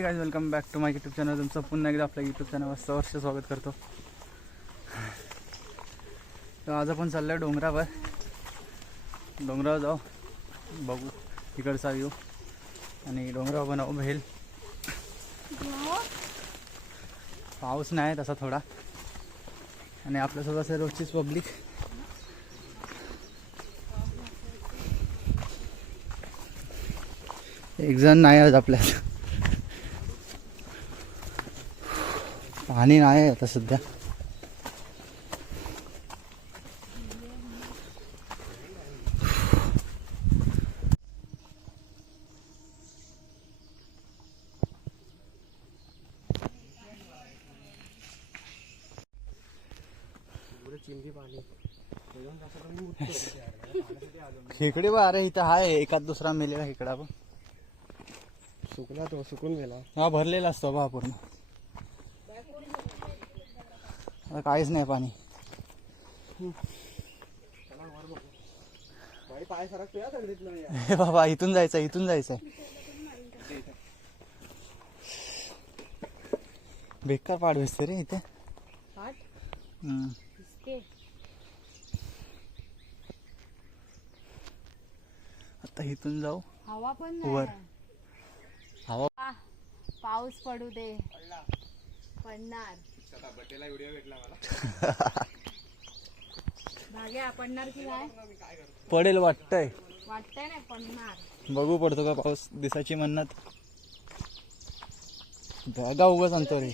Guys welcome back to my YouTube channel तुमचं पुन्हा एकदा आपल्या यूट्यूब चॅनलवर सहर्ष स्वागत करतो. तर आज आपण चाललो आहे डोंगरावर. डोंगरावर जाऊ. बघू. इकडचा येऊ आणि डोंगरावर बनवू भेल. पाऊस नाही तसा थोडा. आणि आपल्यासोबत असेल रोजचीच पब्लिक एक जण नाही आज आपल्याला पाणी नाही आता सध्या. खेकडे बा अरे इथं आहे एकाच दुसरा मेलेला खेकडा पण. सुकला तो सुकून गेला. हा भरलेला असतो बा पूर्ण. आता काहीच नाही पाणी. हे बाबा इथून जायचं इथून जायचं बेकार दिसते रे इथे. आता इथून जाऊ. हवा पण वर. हवा. पाऊस पडू दे. पडणार. भाग्या पडणार की काय? पडेल वाटतंय. वाटतंय नाही पडणार. बघू पडतो का पाऊस दिसाची म्हणत बॅगा उगाच आणतो रे.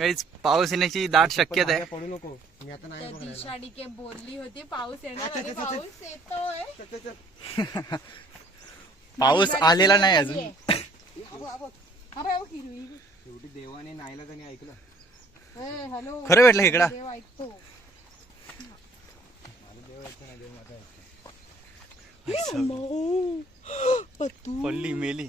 काहीच पाऊस येण्याची दाट शक्यता आहे. पडू नको. मी आता दिशा डिके बोलली होती पाऊस येणार आणि पाऊस येतोय. पाऊस आलेला नाही अजून. अरे अहो, हिरवी. शेवटी देवाने नाहीला त्यांनी ऐकलं. ए, हॅलो. खरं भेटलं खेकडा देव ऐकतो. पडली मेली.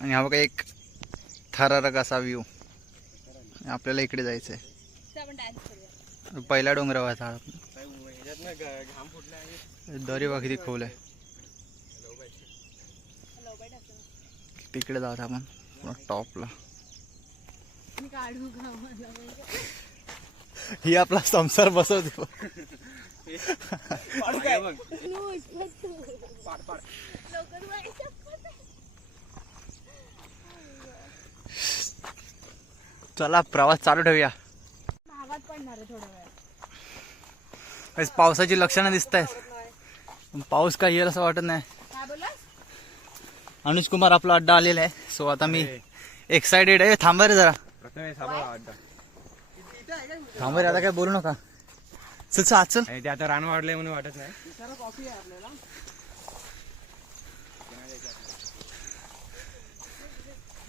आणि हा बघा एक थरारक असा व्ह्यू आपल्याला इकडे डान्स करूया. पहिल्या डोंगरावर आहे हा. आहे दरी बघा किती खोल आहे. तिकडे जाऊया आपण. टॉपला. ही आपला संसार बसवते बघ. काय बघ चला प्रवास चालू ठेवूया. भागात पडणार आहे थोडा वेळ. काहीच पावसाची लक्षणं दिसत आहेत पाऊस काय येईल असं वाटत नाही. अनुज कुमार आपला अड्डा आलेला आहे. सो आता मी एक्साइटेड आहे. थांबा रे जरा. थांबा रे आता काय बोलू नका. चल चल आता रान वाढलंय म्हणून वाटत नाही.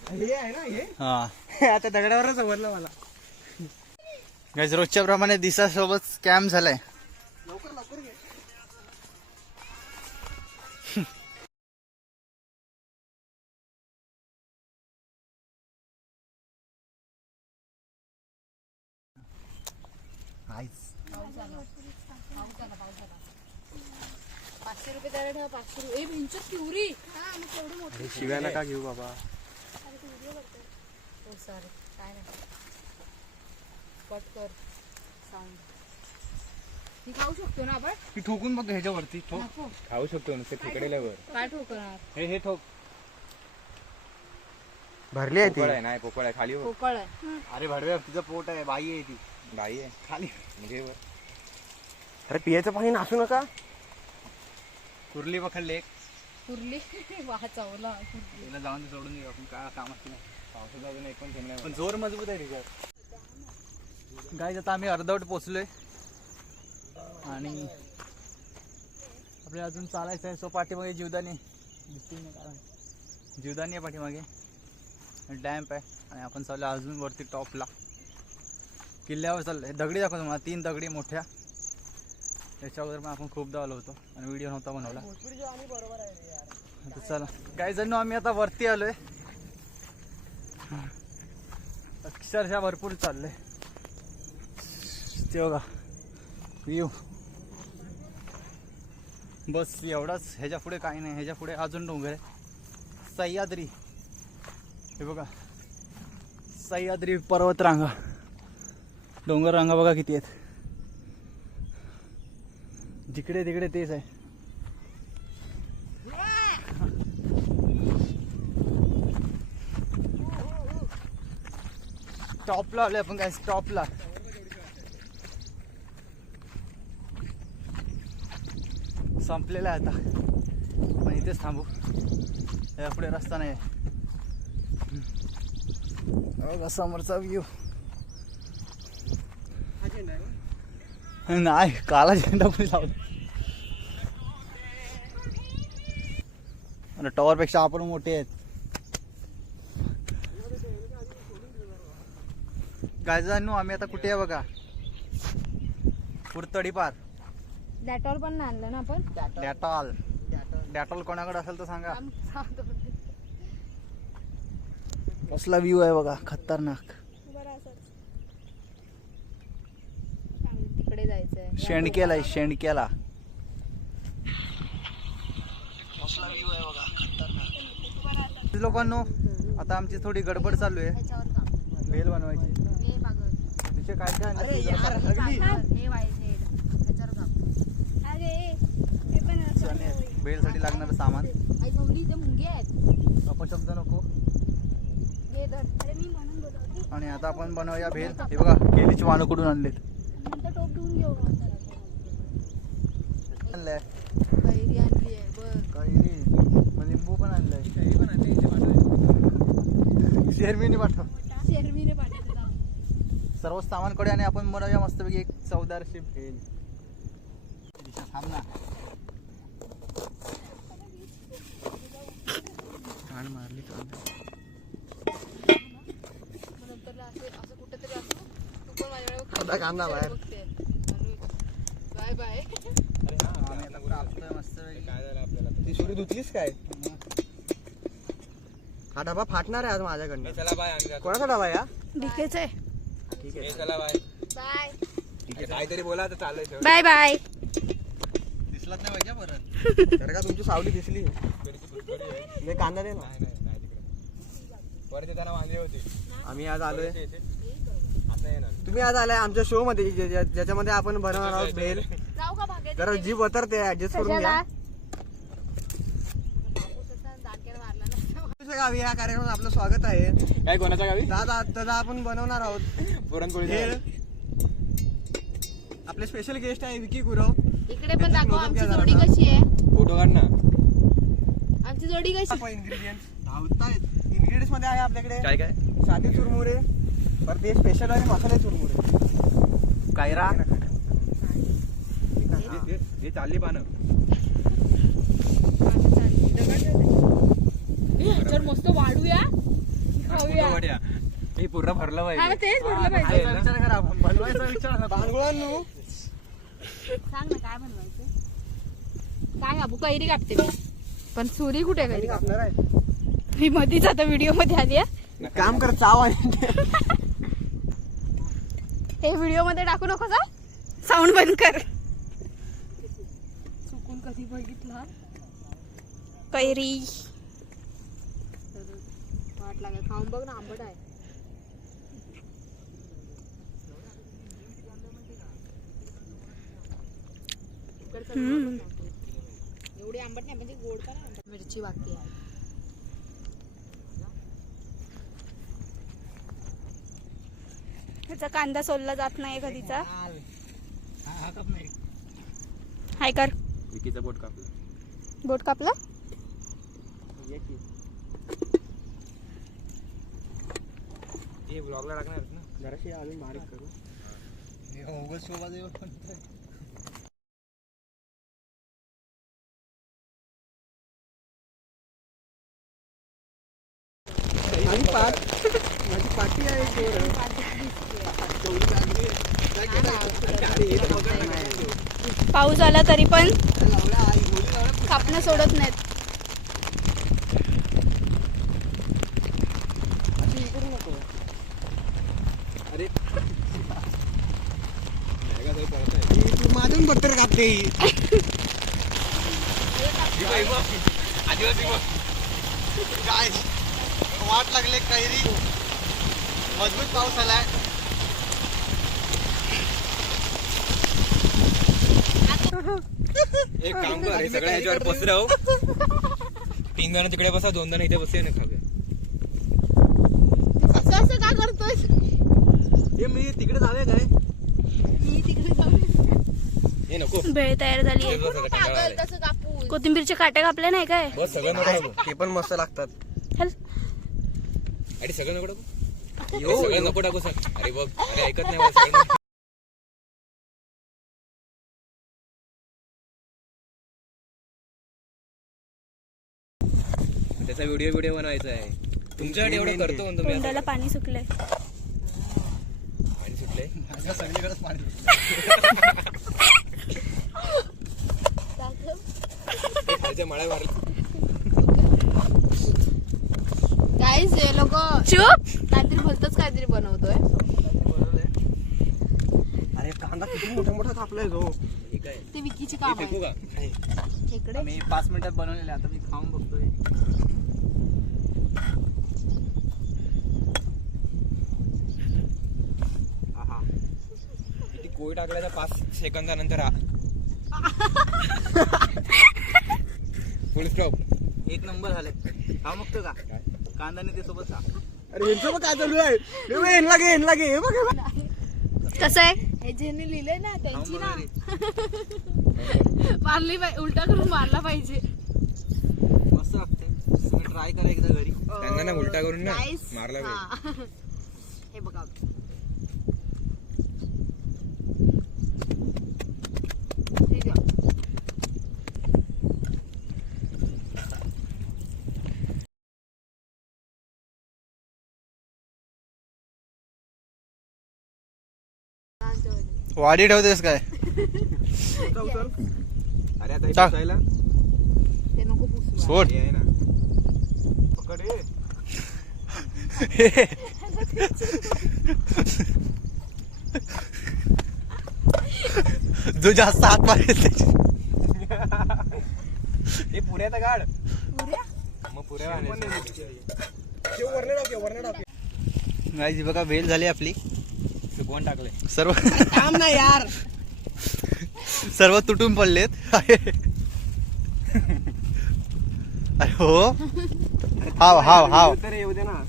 हे आहे ना हे? हा. आता दगडावरच समजलं मला. गाईज रोजच्या प्रमाणे दिसासोबत स्कॅम झालाय. लवकर लवकर घे. पाचशे रुपये द्यायला ठेवा पाचशे रुपये. ए भिंचत पिवरी केवढी मोठी शिव्या नका घेऊ बाबा. हो सॉरी काय नाही. कट कर. साऊंड ही खाऊ शकतो ना आपण? ती ठोकून बघ ह्याच्यावरती ठोक. नको. खाऊ शकतो नुसते खेकडेल्यावर काय ठोकणार? हे हे ठोक. भरली आहे पोकळ आहे नाही पोकळ आहे. खाली वर. पोकळ आहे. अरे भडव्या तिचं पोट आहे. बाई आहे ती. बाई आहे. खाली. म्हणजे वर. अरे पियाचं पाणी नासू नका. कुर्ली पकडले एक. कुर्ली वाचवला तिला जाऊन ते सोडून देऊ आपण. काय कामात नाही. पावसाचा अजून एक पण थेंब पण जोर मजबूत आहे तिच्यात गाईज आता आम्ही अर्धवट पोचलोय. आणि आपल्याला अजून चालायचं आहे. सो पाठीमागे जीवदानी दिसते नाही काय जीवदानी आहे पाठीमागे. डॅम्प आहे. आणि आपण चाललो अजून वरती टॉपला. किल्ल्यावर चाललोय. दगडी दाखवतो मला तीन दगडी मोठ्या. त्याच्या अगोदर पण आपण खूपदा आलो होतो. आणि व्हिडिओ नव्हता बनवला. आता चला. काही जण आम्ही आता वरती आलोय. अक्षरशः भरपूर चाललंय. ते बघा व्ह्यू बस एवढाच. ह्याच्या पुढे काही नाही. ह्याच्या पुढे अजून डोंगर आहे. सह्याद्री. हे बघा. सह्याद्री पर्वत रांगा. डोंगर रांगा बघा किती आहेत. जिकडे तिकडे तेच आहे. स्टॉपला आलोय आपण काय स्टॉपला संपलेला आहे आता. पण इथेच थांबू. या पुढे रस्ता नाही आहे बघा समोरचा व्ह्यू नाही काला झेंडा पण लावला. आणि टॉवर पेक्षा आपण मोठे आहेत. गायजांनो आम्ही आता कुठे आहे बघा? पुरतडी पार. डॅटॉल पण नाही आणलं ना आपण? डॅटॉल डॅटॉल कोणाकडे असेल तर सांगा. कसला व्ह्यू आहे बघा खतरनाक. तिकडे जायचंय. शेंडकेला आहे शेंडकेला लोकांनो आता आमची थोडी गडबड चालू आहे. बेल बनवायची. तिचे काय काय. हे ह्याच्यावर काम चणे, बेलसाठी लागणारं सामान. आई सवली इथे मुंगे आहेत. अपशब्द नको. घे धर. अरे मी म्हणून बोलवते. आणि आता आपण बनवूया भेल. हे बघा केलीची वाणं कुठून आणलेत? आणलंय. कैरी आणली आहे बघ. कैरी. लिंबू पण आणलंय. शेरमीने पाठव. सर्व सामानकडे आणि आपण बनवूया मस्तपैकी एक चौदारशे भेल. दिशा थांब ना. घाण मारली कांदा बाहेर. बाय मस्तपैकी. काय झालं आपल्याला ती सुरी धुतलीस काय? हा डबा फाटणार आहे आज माझ्याकडनं. चला बाय आम्ही जातो. कोणाचा डबा हा? डिकेच आहे. ठीक आहे. चला बाय बाय ठीक आहे काहीतरी बोला तर चाललंय शेवटी. बाय बाय दिसलाच नाही पाहिजे परत? तर का तुमची सावली दिसली? थोडीशी कुरकुरी आहे. मी कांदा दे ना? नाही नाही नाही तिकडे. वांगे होते. आम्ही आज आलोय. येते. आता येणार. तुम्ही आज आलाय आमच्या शो मध्ये ज्या- ज्या- ज्याच्यामध्ये आपण बनवणार आहोत भेल. जाऊ का भाग्य जरा जीभ वतरते ऍडजस्ट करून घ्या. तुझ्या गावी या कार्यक्रमात आपलं स्वागत आहे. काय कोणाच्या गावी? दादा दादा आपण बनवणार आहोत. पुरणपोळी आपले स्पेशल गेस्ट आहे विकी गुरव. इकडे पण दाखव आमची जोडी कशी आहे? फोटो काढ ना. आमची जोडी कशी इन्ग्रेडियंट धावतायत इन्ग्रेडियंट्समध्ये आहे आपल्याकडे काय काय? साधी चुरमुरे परत हे स्पेशल आहे मसाले चुरमुरे. कायरा हे- चालली पानं. मस्त वाढूया. खाऊया. हे पूर्ण भरलं हा, पाहिजे तेच म्हटलं हा, पाहिजे. खायचा विचार करा आपण. बनवायचा विचार. बांगळांनो सांग ना काय बनवायचं? काय बाबू कैरी कापते मी. पण सुरी कुठे कैरी कापणार आहे. मी मधीच आता व्हिडिओमध्ये आली आहे. काम कर चाव आणि हे व्हिडिओमध्ये टाकू नको जा साऊंड बंद कर. चुकून कधी बघितला? कैरी. वाट लागेल. खाऊन बघ ना आंबट आहे. एवढी आंबट नाही म्हणजे गोड पण. मिरची बाकी आहे. त्याचा कांदा सोलला जात नाही कधीचा. हा, हा. हाय कर. विकीचं बोट कापलं. बोट कापला? हे ब्लॉगला लागणार ना. जराशी अजून बारीक करू. उगाच शोभा देव पण माझी पाठ माझी पाठी आहे पोरं. पाऊस आला तरी पण कापणं सोडत नाहीत. माझून बट्टर कापते ही काय वाट लागले कैरी मजबूत पाऊस आलाय. एक काम कर हे सगळं ह्याच्यावर पसरव. तीन जण तिकडे बसा दोन जण इथे बसूया ना खाऊया असं असं का करतोय? हे मी तिकडे जाऊया काय? मी तिकडे जाऊ हे नको. भेळ तयार झाली हे बस पागल. तसं कापूस कोथिंबीरचे काटे कापले नाही काय? बस सगळं नको टाकू ते पण मस्त लागतात. हल. अरे सगळं नको टाकू. अरे सगळं नको टाकू सर. अरे बघ. अरे ऐकत नाही मला सगळं नको. त्याचा व्हिडिओ व्हिडिओ बनवायचा आहे. तुमच्यासाठी एवढं करतो म्हणतो मी तोंडाला आता. पाणी सुकलंय आणि सुटलंय? माझ्या सगळीकडेच पाणी त्याच्या माळ्या मारल्या. गाईज हे लोक चुप. काहीतरी भलतच काहीतरी बनवतोय. अरे कांदा किती मोठा मोठा कापलाय जो हे काय? ते विकीची हे फेकू आहे. का? पाच मिनिटात बनवलेले आता मी खाऊन बघतोय. आहा. किती कोळी टाकल्याचा पाच सेकंदानंतर फुल स्टॉप एक नंबर झाले. खा मग का? कांदा ते सोबत खा. अरे यांचं बघ काय चालू आहे? हे बघ, यांना घे यांना घे हे बघ हे बघ. कसं आहे? हे ज्यांनी लिहिलंय ना त्यांची ना. मारली पाहिजे उलटा करून मारला पाहिजे. ट्राय करा एकदा घरी? त्यांना ना उलटा करून ना मारला पाहिजे. हा. हे बघा. ठीक आहे. वाडी ठेवतेस काय. अरे आता हे चाल. पुसायला ते नको पुसू. सोड. हे आहे ना पकड हे. जो जास्त हात मारे हे पुऱ्या तर पुऱ्या? मग पुऱ्या हे टाक. गाईज बघा वेल झाली आपली. सुकवून टाकले सर्व थांब ना यार. सर्व तुटून पडलेत. अरे हो. हाव हाव हाव. तर येऊ दे ना.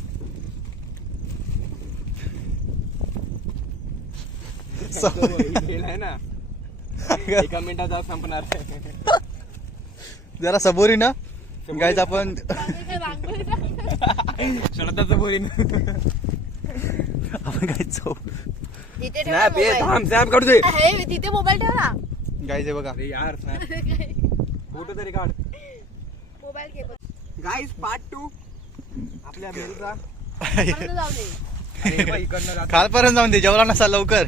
आहे ना? एका मिनिटात संपणार जरा सबोरी ना? गाईज आपण शरदाचं बोरीन आपण काय जाऊ तिथे ठेव ना स्नॅप ये मोबाईल. थांब स्नॅप हे, तिथे मोबाईल ठेव ना गाईज हे बघा. अरे यार स्नॅप फोटो तरी काढ. मोबाईल घे बघ. गाईस पार्ट टू आपल्या परत जाऊ दे. इकडनं जातो. कालपर्यंत जाऊन दे जेवला नसा लवकर.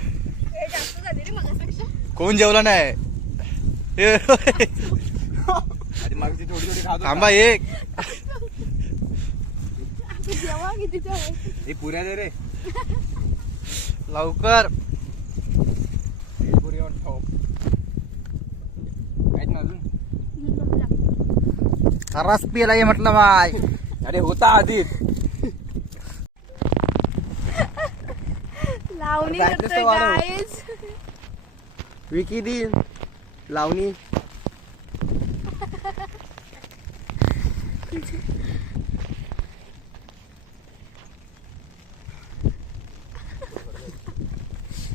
कोण जेवला नाही? थांबा एक. पुऱ्या दे रे. लवकर. पुरी ऑन टॉप काहीच ना अजून? रस पिला म्हटलं बाय. अरे होता आधीच लावणी Brightness करतोय वाढव. guys. विकी दिन लावणी.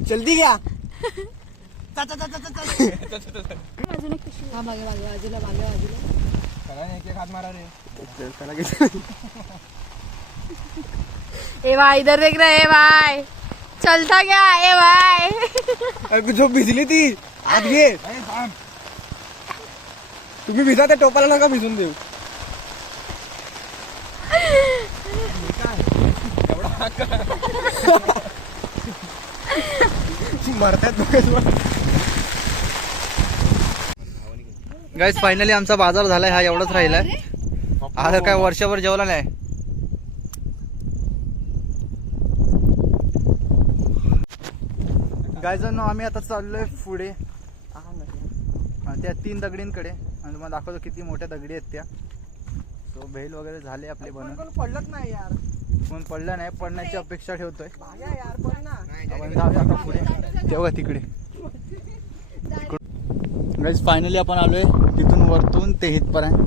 जल्दी घ्या. अजून एक पिशवी हा मागे मागे बाजूला मागे बाजूला. त्याला ए भाई इधर देख रहे हैं भाई चलता क्या ए भाई? जो भिजली ती आत घे तुम्ही भिजा त्या टोपाला नका भिजून देऊ। मरतात गाईज फायनली आमचा बाजार झालाय हा एवढाच राहिलाय. आता काय वर्षभर जेवला नाही. गायजांनो आम्ही आता चाललोय पुढे. त्या तीन दगडींकडे. आणि तुम्हाला दाखवतो किती मोठ्या दगडी आहेत त्या. सो भेल वगैरे झाले आपले बनवून. पडलत नाही यार. पण पडलं नाही पडण्याची अपेक्षा ठेवतोय. आपण जाऊया आता पुढे. तेव्हा तिकडे? गाईज फायनली आपण आलोय तिथून वरतून ते हितपर्यंत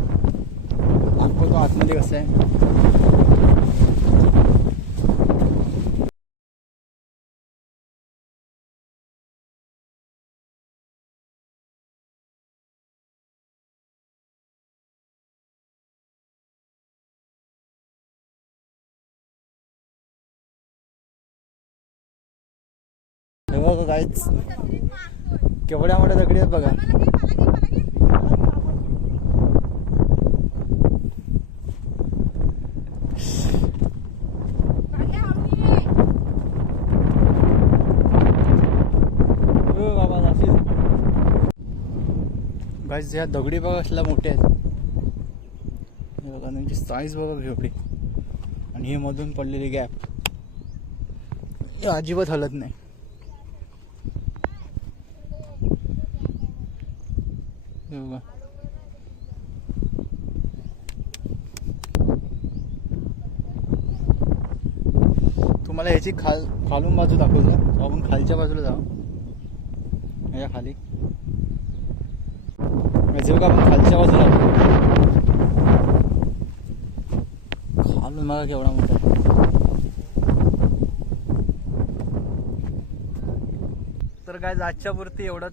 दाखवतो आतमध्ये कसं आहे. हो बघा काहीच केवढ्या मोठ्या दगडी आहेत बघा. गाईज ह्या दगडी बघा असल्या मोठ्या आहेत. हे बघा त्यांची साईज बघा केवढी आणि हे मधून पडलेली गॅप हे अजिबात हलत नाही हे बघा तुम्हाला ह्याची खाल खालून बाजू दाखवतो आपण खालच्या बाजूला जाऊ. या खाली. याचे बघा आपण खालच्या बाजूला खालून मला केवढा मोठा तर काय आजच्या पुरती एवढंच.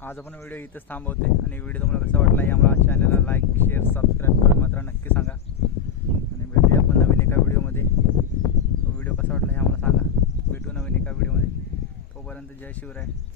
आज आपण व्हिडिओ इथंच थांबवते. आणि व्हिडिओ तुम्हाला कसा वाटला यामुळे चॅनलला लाईक शेअर सबस्क्राईब करा मात्र नक्की सांगा आणि भेटूया आपण नवीन एका व्हिडिओमध्ये तो व्हिडिओ कसा वाटला हे आम्हाला सांगा भेटू नवीन एका व्हिडिओमध्ये तोपर्यंत जय शिवराय.